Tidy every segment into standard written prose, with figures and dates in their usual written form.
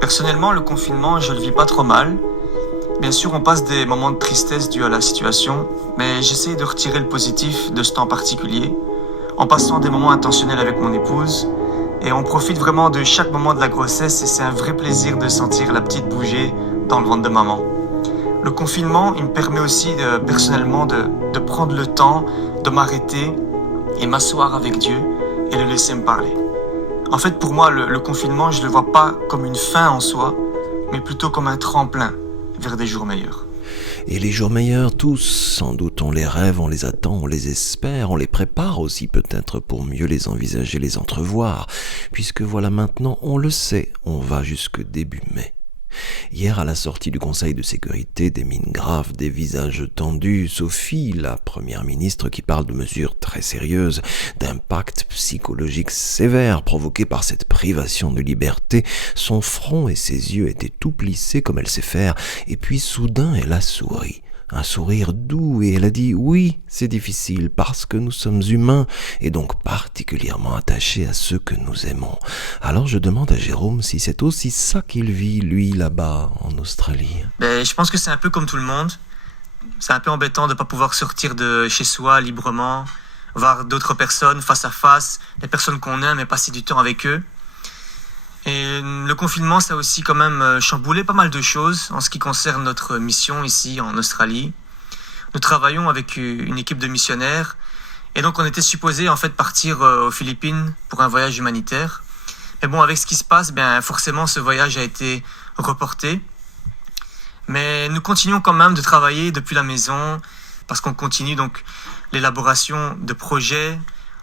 Personnellement, le confinement, je le vis pas trop mal. Bien sûr, on passe des moments de tristesse dus à la situation, mais j'essaie de retirer le positif de ce temps particulier, en passant des moments intentionnels avec mon épouse, et on profite vraiment de chaque moment de la grossesse, et c'est un vrai plaisir de sentir la petite bouger dans le ventre de maman. Le confinement, il me permet aussi personnellement de prendre le temps de m'arrêter et m'asseoir avec Dieu et le laisser me parler. En fait, pour moi, le confinement, je ne le vois pas comme une fin en soi, mais plutôt comme un tremplin vers des jours meilleurs. Et les jours meilleurs, tous, sans doute, on les rêve, on les attend, on les espère, on les prépare aussi peut-être pour mieux les envisager, les entrevoir, puisque voilà maintenant, on le sait, on va jusque début mai. Hier, à la sortie du Conseil de sécurité, des mines graves, des visages tendus, Sophie, la première ministre, qui parle de mesures très sérieuses, d'impact psychologique sévère provoqué par cette privation de liberté, son front et ses yeux étaient tout plissés comme elle sait faire, et puis soudain elle a souri. Un sourire doux, et elle a dit « Oui, c'est difficile parce que nous sommes humains et donc particulièrement attachés à ceux que nous aimons. » Alors je demande à Jérôme si c'est aussi ça qu'il vit, lui, là-bas, en Australie. Je pense que c'est un peu comme tout le monde. C'est un peu embêtant de ne pas pouvoir sortir de chez soi librement, voir d'autres personnes face à face, les personnes qu'on aime et passer du temps avec eux. Et le confinement, ça a aussi quand même chamboulé pas mal de choses en ce qui concerne notre mission ici en Australie. Nous travaillons avec une équipe de missionnaires et donc on était supposé en fait partir aux Philippines pour un voyage humanitaire. Mais bon, avec ce qui se passe, forcément ce voyage a été reporté. Mais nous continuons quand même de travailler depuis la maison parce qu'on continue donc l'élaboration de projets.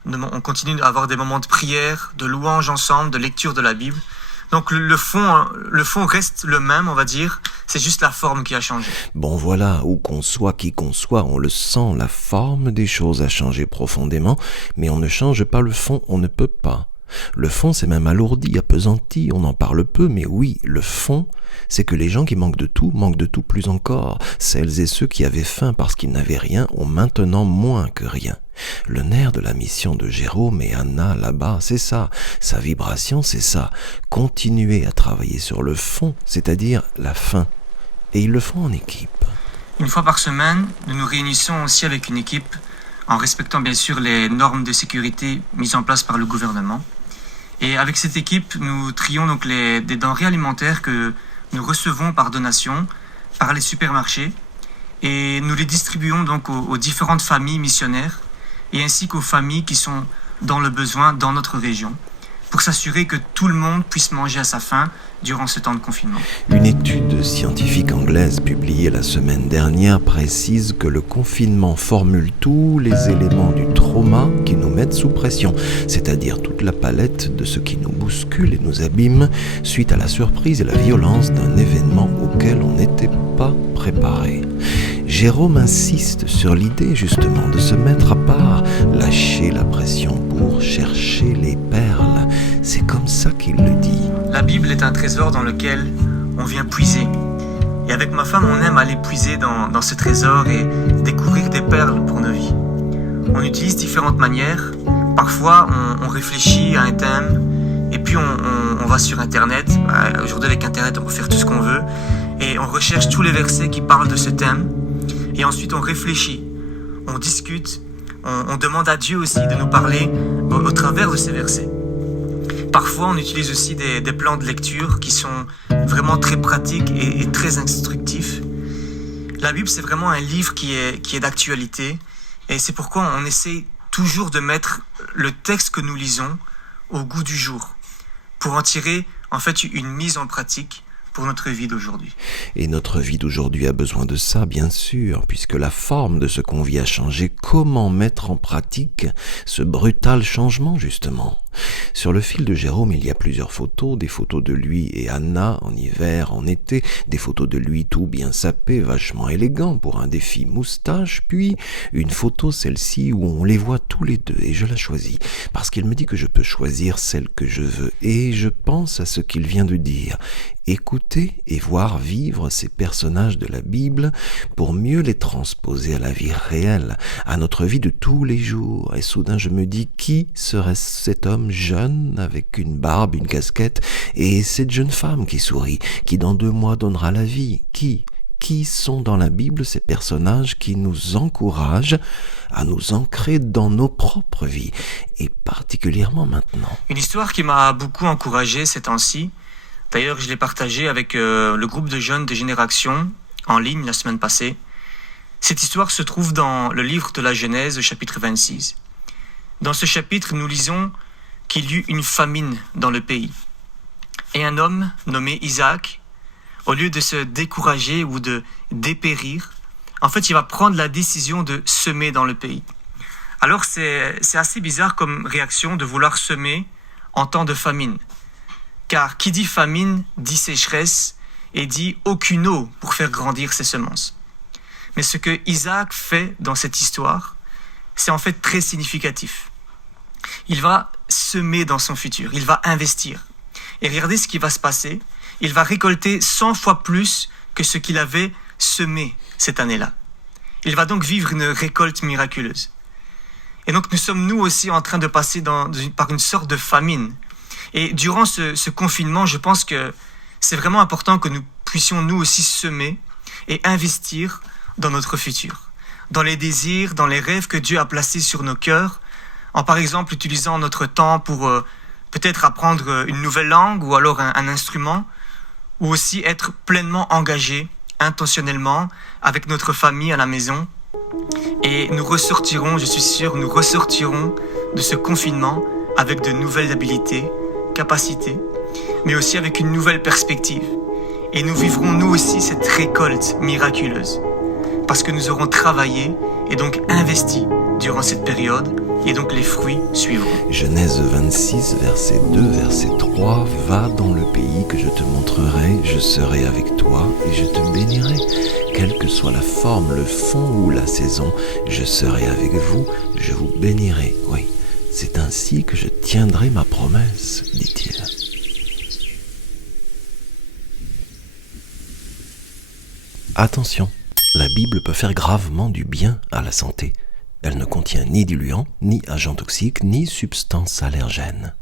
On continue à avoir des moments de prière, de louange ensemble, de lecture de la Bible. Donc le fond reste le même, on va dire. C'est juste la forme qui a changé. Bon voilà, où qu'on soit, qui qu'on soit, on le sent, la forme des choses a changé profondément, mais on ne change pas le fond, on ne peut pas. Le fond, c'est même alourdi, appesanti, on en parle peu, mais oui, le fond, c'est que les gens qui manquent de tout plus encore. Celles et ceux qui avaient faim parce qu'ils n'avaient rien ont maintenant moins que rien. Le nerf de la mission de Jérôme et Anna là-bas, c'est ça. Sa vibration, c'est ça. Continuer à travailler sur le fond, c'est-à-dire la faim. Et ils le font en équipe. Une fois par semaine, nous nous réunissons aussi avec une équipe, en respectant bien sûr les normes de sécurité mises en place par le gouvernement. Et avec cette équipe, nous trions donc des denrées alimentaires que nous recevons par donation, par les supermarchés, et nous les distribuons donc aux différentes familles missionnaires, et ainsi qu'aux familles qui sont dans le besoin dans notre région, pour s'assurer que tout le monde puisse manger à sa faim durant ce temps de confinement. Une étude scientifique anglaise publiée la semaine dernière précise que le confinement formule tous les éléments du trauma qui nous mettent sous pression, c'est-à-dire toute la palette de ce qui nous bouscule et nous abîme suite à la surprise et la violence d'un événement auquel on n'était pas préparé. Jérôme insiste sur l'idée justement de se mettre à part, lâcher la pression pour chercher les perles. C'est comme ça qu'il le dit. La Bible est un trésor dans lequel on vient puiser. Et avec ma femme, on aime aller puiser dans ce trésor et découvrir des perles pour nos vies. On utilise différentes manières. Parfois, on réfléchit à un thème et puis on va sur Internet. Aujourd'hui, avec Internet, on peut faire tout ce qu'on veut. Et on recherche tous les versets qui parlent de ce thème. Et ensuite, on réfléchit, on discute, on demande à Dieu aussi de nous parler au travers de ces versets. Parfois, on utilise aussi des plans de lecture qui sont vraiment très pratiques et très instructifs. La Bible, c'est vraiment un livre qui est d'actualité. Et c'est pourquoi on essaie toujours de mettre le texte que nous lisons au goût du jour, pour en tirer en fait une mise en pratique pour notre vie d'aujourd'hui. Et notre vie d'aujourd'hui a besoin de ça, bien sûr, puisque la forme de ce qu'on vit a changé. Comment mettre en pratique ce brutal changement, justement ? Sur le fil de Jérôme, il y a plusieurs photos, des photos de lui et Anna en hiver, en été, des photos de lui tout bien sapé, vachement élégant pour un défi moustache, puis une photo, celle-ci, où on les voit tous les deux, et je la choisis, parce qu'il me dit que je peux choisir celle que je veux, et je pense à ce qu'il vient de dire. Écouter et voir vivre ces personnages de la Bible pour mieux les transposer à la vie réelle, à notre vie de tous les jours. Et soudain je me dis, qui serait cet homme homme jeune avec une barbe, une casquette, et cette jeune femme qui sourit, qui dans 2 mois donnera la vie. Qui sont dans la Bible ces personnages qui nous encouragent à nous ancrer dans nos propres vies, et particulièrement maintenant. Une histoire qui m'a beaucoup encouragé ces temps-ci. D'ailleurs, je l'ai partagée avec le groupe de jeunes de Génération en ligne la semaine passée. Cette histoire se trouve dans le livre de la Genèse, au chapitre 26. Dans ce chapitre, nous lisons qu'il y eut une famine dans le pays. Et un homme nommé Isaac, au lieu de se décourager ou de dépérir, en fait, il va prendre la décision de semer dans le pays. Alors, c'est assez bizarre comme réaction de vouloir semer en temps de famine. Car qui dit famine, dit sécheresse et dit aucune eau pour faire grandir ses semences. Mais ce que Isaac fait dans cette histoire, c'est en fait très significatif. Il va semer dans son futur, il va investir. Et regardez ce qui va se passer. Il va récolter 100 fois plus que ce qu'il avait semé cette année-là. Il va donc vivre une récolte miraculeuse. Et donc nous sommes nous aussi en train de passer par une sorte de famine. Et durant ce confinement, je pense que c'est vraiment important que nous puissions nous aussi semer et investir dans notre futur, dans les désirs, dans les rêves que Dieu a placés sur nos cœurs, en par exemple utilisant notre temps pour peut-être apprendre une nouvelle langue ou alors un instrument, ou aussi être pleinement engagé, intentionnellement, avec notre famille à la maison. Et nous ressortirons, je suis sûr, de ce confinement avec de nouvelles habiletés, capacités, mais aussi avec une nouvelle perspective. Et nous vivrons nous aussi cette récolte miraculeuse, parce que nous aurons travaillé et donc investi durant cette période, et donc les fruits suivront. Genèse 26, verset 2, verset 3, « Va dans le pays que je te montrerai, je serai avec toi et je te bénirai. Quelle que soit la forme, le fond ou la saison, je serai avec vous, je vous bénirai. » Oui, c'est ainsi que je tiendrai ma promesse, dit-il. Attention, la Bible peut faire gravement du bien à la santé. Elle ne contient ni diluants, ni agents toxiques, ni substances allergènes.